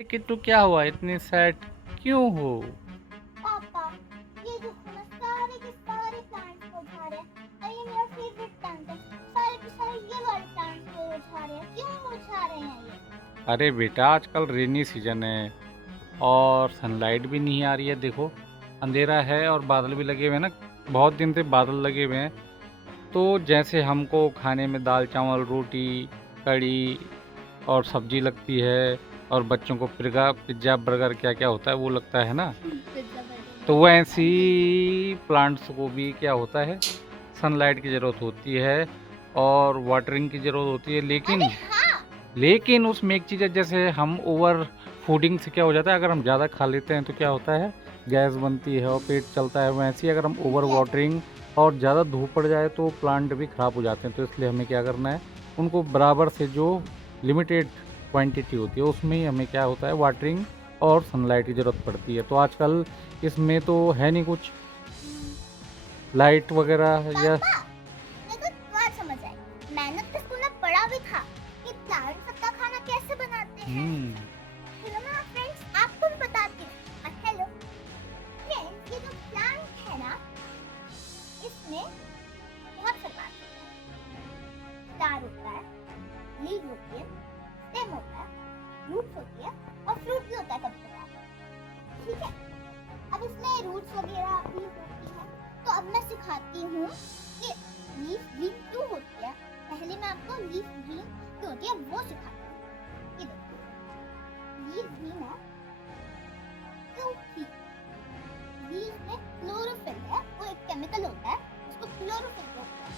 किट्टू क्या हुआ, इतनी सैड क्यों हो? पापा, ये देखो ना, सारे के सारे प्लांट्स मुरझा रहे हैं और ये मेरा फेवरेट प्लांट है। सारे के सारे ये वाले प्लांट्स मुरझा रहे हैं। क्यों मुरझा रहे हैं ये? अरे बेटा, आजकल रेनी सीजन है और सनलाइट भी नहीं आ रही है। देखो, अंधेरा है और बादल भी लगे हुए हैं ना। बहुत दिन से बादल लगे हुए हैं। तो जैसे हमको खाने में दाल चावल रोटी कढ़ी और सब्जी लगती है, और बच्चों को पिज्ज़ा बर्गर क्या क्या होता है वो लगता है ना। पिज्जा बर्गर तो बहुत लगता वैसे है। ही प्लांट्स को भी क्या होता है, सनलाइट की ज़रूरत होती है और वाटरिंग की ज़रूरत होती है। अरे लेकिन हाँ। लेकिन उसमें एक चीज़ है, जैसे हम ओवर फूडिंग से क्या हो जाता है, अगर हम ज़्यादा खा लेते हैं तो क्या होता है, गैस बनती है और पेट चलता है। वैसे ही अगर हम ओवर उल्टी आ जाती वाटरिंग और ज़्यादा धूप पड़ जाए तो प्लांट भी ख़राब हो जाते हैं। तो इसलिए हमें क्या करना है, उनको बराबर से जो लिमिटेड क्वांटिटी होती है उसमें ही हमें क्या होता है, वाटरिंग और सनलाइट की ज़रूरत पड़ती है। तो आजकल इसमें तो है नहीं कुछ है। लाइट वगैरह या पापा, मेरे को एक बात समझ आई। मैंने तो स्कूल में पढ़ा भी था कि प्लांट सबका खाना कैसे बनाते हैं। हम्म हेलो ना फ्रेंड्स, आपको भी बताती हूँ। हेलो फ्रेंड्स, ये जो प्लांट है ना, इसमें बहुत प्रकार के स्टार होता है, लीव होती है, स्टेम होता है, रूट्स होती है और फ्रूट भी होता है कभी कभार। ठीक है, अब इसमें रूट्स वगैरह भी होती है। तो अब मैं सिखाती हूँ कि लीफ ग्रीन क्यों होती है। पहले मैं आपको लीफ ग्रीन क्यों होती है वो सिखाती हूँ। ये देखो, लीफ ग्रीन है क्योंकि लीफ में क्लोरोफिल है, वो एक केमिकल होता है, उसको क्लोरोफिल बोलते हैं।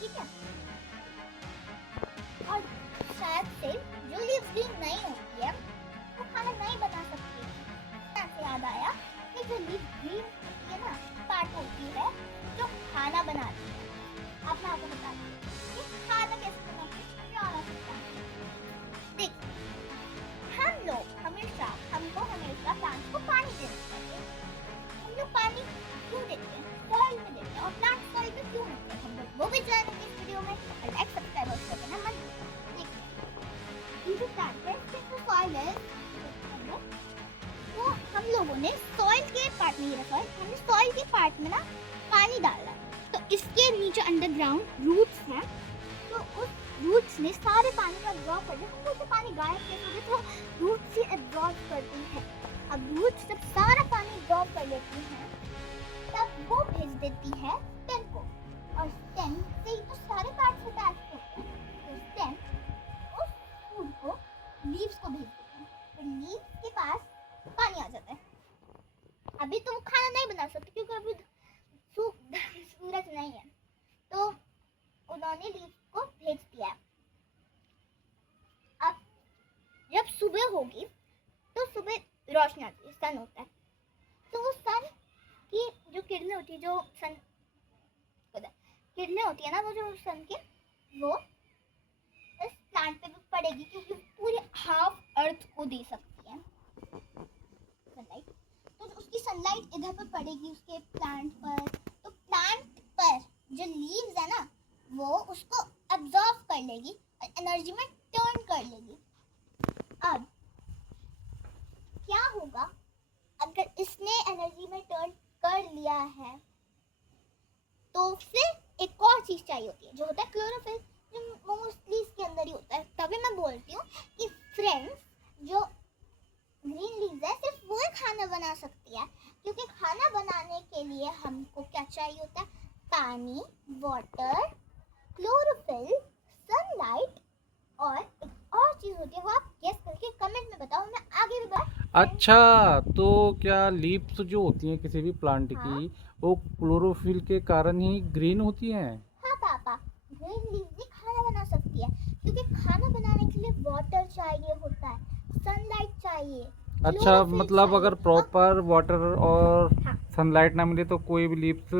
ठीक है, और शायद से जो लीफ ग्रीन नहीं होती है वो खाना नहीं बना सकती। ऐसे याद आया कि जो लीफ ग्रीन होती है ना, पार्ट होती है जो खाना बनाती है। अब मैं आपको बताती हूँ कि खाना कैसे बनाती है, क्या हो सकता है। देख, हमको हमेशा प्लांट को पानी देना चाहिए। हम लोग पानी क्यों देते हैं, सॉइल में देते हैं, और प्लांट सॉइल में क्यों होते हैं हम लोग वो भी जानेंगे इस वीडियो में। लाइक सब्सक्राइब और शेयर करना मत भूलिए। ये जो प्लांट है इसमें सॉइल है, तो हम लोगों ने सॉइल के पार्ट में ही रखा है। हमने सॉइल के पार्ट में ना पानी डाला है, तो इसके नीचे अंडरग्राउंड रूट्स हैं। तो उस रूट्स ने सारे पानी को एब्जॉर्ब कर लिया। हमको तो पानी गायब कैसे हो गया, तो रूट्स ही एब्जॉर्ब करती है। अब रूट्स जब सारा पानी एब्जॉर्ब कर लेती हैं, तब वो भेज देती है स्टेम को, और स्टेम से ही तो सारे पार्ट्स अटैच होते हैं। तो स्टेम उस फूड को लीव्स को भेज देते हैं, तो लीव्स के पास पानी आ जाता है। अभी तो वो खाना नहीं बना सकते क्योंकि अभी सूरज नहीं है, तो उन्होंने लीव्स को भेज दिया। अब जब सुबह होगी तो सुबह रोशनी आती है, सन होता है। तो वो सन की जो किरणें होती है, जो सन किरणें होती है ना, वो जो सन की, वो इस प्लांट पे भी पड़ेगी क्योंकि पूरी हाफ अर्थ को दे सकती है सनलाइट। तो उसकी सनलाइट इधर पर पड़ेगी उसके प्लांट पर, तो प्लांट पर जो लीव्स है ना, वो उसको एब्जॉर्ब कर लेगी और एनर्जी में टर्न कर लेगी। अब क्या होगा, अगर इसने एनर्जी में टर्न कर लिया है तो फिर एक और चीज चाहिए होती है, जो होता है क्लोरोफिल, जो मोस्टली इसके अंदर ही होता है। तभी मैं बोलती हूँ कि फ्रेंड्स, जो ग्रीन लीव्स है सिर्फ वो ही खाना बना सकती है, क्योंकि खाना बनाने के लिए हमको क्या चाहिए होता है, पानी, वाटर, क्लोरोफिल, सनलाइट, और एक और चीज होती है, वो आप गेस करके कमेंट में बताओ, मैं आगे भी बताऊं। अच्छा, तो क्या लीव्स जो होती हैं किसी भी प्लांट हाँ की, वो क्लोरोफिल के कारण ही ग्रीन होती हैं? हाँ पापा, ग्रीन लीव्स भी खाना बना सकती है, क्योंकि खाना बनाने के लिए वाटर चाहिए होता है, सनलाइट चाहिए, अच्छा, क्लोरोफिल मतलब चाहिए। अगर प्रॉपर वाटर और हाँ सनलाइट ना मिले तो कोई भी लीव्स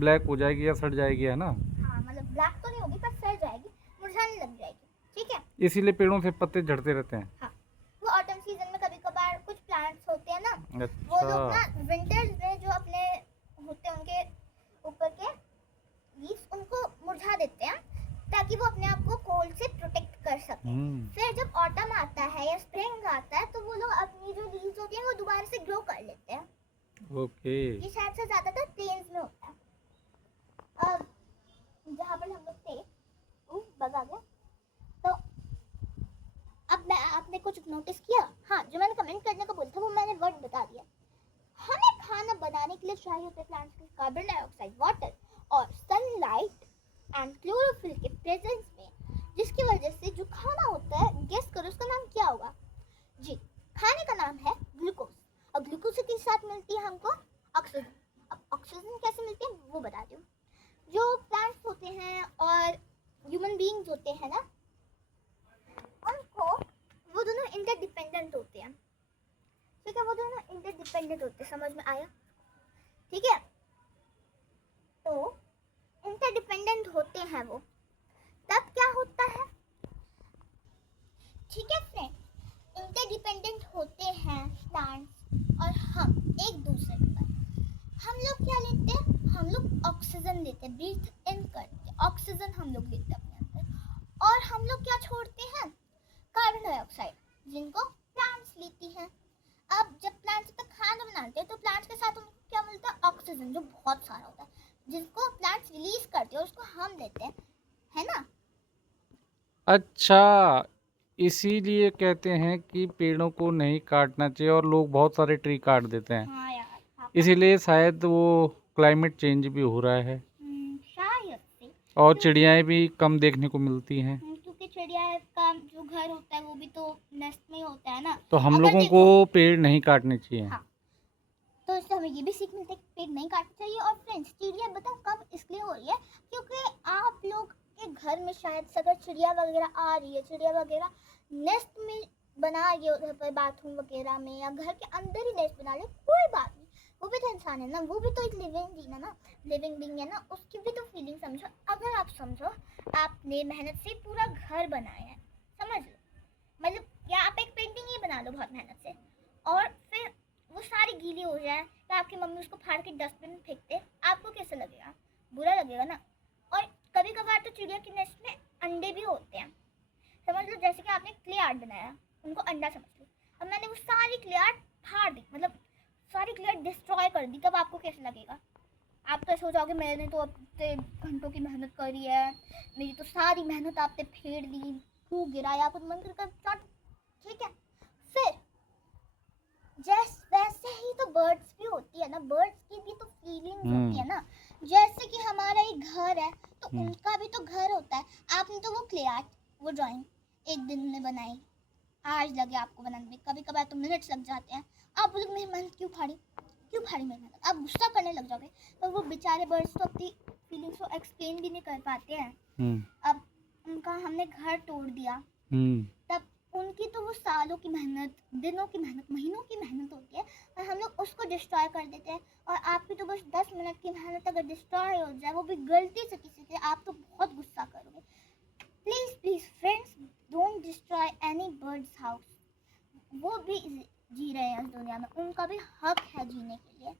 ब्लैक हो जाएगी या सड़ जाएगी, है ना? हाँ, मतलब ब्लैक तो नहीं होगी पर सड़ जाएगी, मुरझाने लग जाएगी। ठीक है। इसीलिए पेड़ों से पत्ते झड़ते रहते हैं। हाँ, वो ऑटम सीजन में कभी कभार कुछ प्लांट्स होते हैं ना, वो अच्छा। लोग ना विंटर्स में जो अपने होते हैं उनके ऊपर के लीव्स, उनको मुरझा देते हैं ताकि वो अपने आप को कोल्ड से प्रोटेक्ट कर सके। हम्म फिर जब ऑटम आता है या स्प्रिंग आता है तो वो लोग दोबारा से ग्रो कर लेते हैं। ओके। ये शायद से ज़्यादातर प्लेन्स में होता है। अब जहाँ पर हम लोग थे बग आ गया। तो अब मैं आपने कुछ नोटिस किया? हाँ, जो मैंने कमेंट करने को बोला था वो मैंने वर्ड बता दिया। हमें खाना बनाने के लिए चाहिए होता है प्लांट्स के कार्बन डाइऑक्साइड, वाटर और सनलाइट एंड क्लोरोफिल के प्रेजेंस में, जिसकी वजह से जो खाना होता है, गेस करो उसका नाम क्या होगा? जी, खाने का नाम है ग्लूकोज। और ग्लूकोज के साथ मिलती है हमको ऑक्सीजन। अब ऑक्सीजन कैसे मिलती है वो बता दूँ। जो प्लांट्स होते हैं और ह्यूमन बीइंग्स होते हैं ना, उनको वो दोनों इंटरडिपेंडेंट होते हैं। ठीक है, वो दोनों इंटरडिपेंडेंट होते हैं, समझ में आया? ठीक है, तो इंटरडिपेंडेंट होते हैं वो, तब क्या होता है? ठीक है फ्रेंड, इंटरडिपेंडेंट होते हैं प्लांट्स और हम एक दूसरे पर। हम लोग क्या लेते हैं? हम लोग ऑक्सीजन लेते हैं, ब्रीथ इन करते हैं, ऑक्सीजन हम लोग लेते हैं अपने अंदर। और हम लोग क्या छोड़ते हैं? कार्बन डाइऑक्साइड, जिनको प्लांट्स लेती हैं। अब जब प्लांट्स पे खाना बनाते हैं तो प्लांट्स के साथ उनको क्या मिलता है? ऑक्सीजन, जो बहुत सारा होता है, जिसको प्लांट्स रिलीज करते हैं, उसको हम लेते हैं, है ना? अच्छा, इसीलिए कहते हैं कि पेड़ों को नहीं काटना चाहिए और लोग बहुत सारे ट्री काट देते हैं। हाँ यार, इसीलिए शायद वो क्लाइमेट चेंज भी हो रहा है शायद से। और चिड़ियाएं भी कम देखने को मिलती हैं। क्योंकि चिड़िया का जो घर होता है वो भी तो नेस्ट में ही होता है ना। तो हम अगर लोगों देखो, को पेड़ नहीं काटने चाहिए। हाँ, तो इससे हमें ये भी सीख मिलती है कि पेड़ नहीं काटना चाहिए। और फ्रेंड्स, चिड़िया बताओ कब इसलिए हो रही है? क्योंकि आप लोग के घर में शायद से अगर चिड़िया वगैरह आ रही है, चिड़िया वगैरह नेस्ट में बना रही है उधर पर बाथरूम वगैरह में, या घर के अंदर ही नेस्ट बना ले, कोई बात नहीं, वो भी तो इंसान है ना, वो भी तो एक लिविंग बीइंग है ना, लिविंग बीइंग है ना, उसकी भी तो फीलिंग समझो। अगर आप समझो, आपने मेहनत से पूरा घर बनाया है, समझ लो, मतलब या आप एक पेंटिंग ही बना लो बहुत मेहनत से, और फिर वो सारी गीली हो जाए तो आपकी मम्मी उसको फाड़ के डस्टबिन में फेंक दे, आपको कैसा लगेगा? बुरा लगेगा ना। और कभी कभार तो चिड़िया के नेस्ट में अंडे भी होते हैं, समझ लो। जैसे कि आपने क्ले आर्ट बनाया, उनको अंडा समझ लो। अब मैंने वो सारी क्ले आर्ट फाड़ दी, मतलब सारी क्ले आर्ट डिस्ट्रॉय कर दी, तब आपको कैसा लगेगा? आप तो सोचोगे मैंने तो अब घंटों की मेहनत करी है, मेरी तो सारी मेहनत आप पे फेर दी, फूक गिराया, आपको मन कर। ठीक है, फिर वैसे ही तो बर्ड्स भी होती है ना, बर्ड्स की भी तो फीलिंग्स होती है ना। जैसे कि हमारा एक घर है तो उनका भी तो घर होता है। आपने तो वो क्ले आर्ट, वो ड्राइंग एक दिन में बनाई, आज लगे आपको बनाने में, कभी कभार तो मिनट्स लग जाते हैं। आप बोलोगे मेरी मेहनत क्यों फाड़ी मेरी मेहनत, आप गुस्सा करने लग जाओगे। पर वो बेचारे बर्ड्स तो अपनी फीलिंग्स को एक्सप्लेन भी नहीं कर पाते हैं। अब उनका हमने घर तोड़ दिया, तब उनकी तो वो सालों की मेहनत, दिनों की मेहनत, महीनों की मेहनत होती है, और हम लोग उसको डिस्ट्रॉय कर देते हैं। और आपकी तो बस 10 मिनट की मेहनत अगर डिस्ट्रॉय हो जाए, वो भी गलती से किसी से, आप तो बहुत गुस्सा करोगे। Please please friends, don't destroy any birds house. वो भी जी रहे हैं इस दुनिया में, उनका भी हक है जीने के लिए।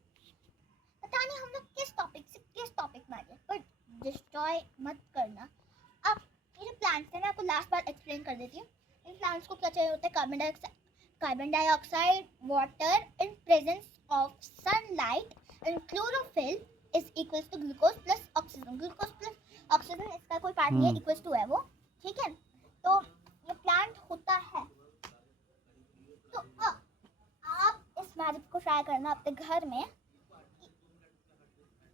पता नहीं हम लोग किस टॉपिक से किस टॉपिक में आ गए, पर डिस्ट्रॉय मत करना। अब ये जो प्लांट्स है, मैं आपको लास्ट बार एक्सप्लेन कर देती हूँ। इन प्लांट्स को क्या चाहिए होता है? Carbon dioxide, water in presence of sunlight and chlorophyll is equals to glucose plus oxygen. Glucose plus oxygen, इसका कोई पार्ट नहीं है, इक्वल्स टू है वो, ठीक है। तो ये प्लांट होता है। तो आप इस मैजिक को ट्राई करना अपने घर में।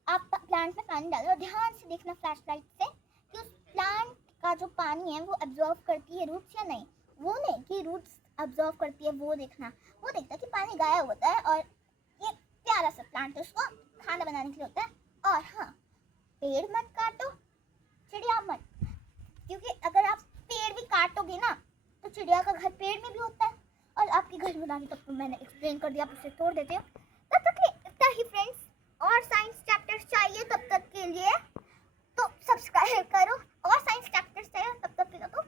आप प्लांट में पानी डालो और ध्यान से देखना फ्लैश लाइट से कि उस प्लांट का जो पानी है वो एब्जॉर्ब करती है रूट्स या नहीं। वो नहीं कि रूट्स एब्जॉर्ब करती है, वो देखना, वो देखता है कि पानी गायब होता है। और ये प्यारा सा प्लांट है, उसको खाना बनाने के लिए होता है। और हाँ, पेड़ मत काटो, चिड़िया मत, क्योंकि अगर आप पेड़ भी काटोगे ना तो चिड़िया का घर पेड़ में भी होता है, और आपके घर में बनाने, तब तो मैंने एक्सप्लेन कर दिया, आप उसे तोड़ देते हो। तब तक इतना ही फ्रेंड्स, और साइंस चैप्टर्स चाहिए तब तक के लिए तो सब्सक्राइब करो, और साइंस चैप्टर्स चाहिए तब तक के लिए तो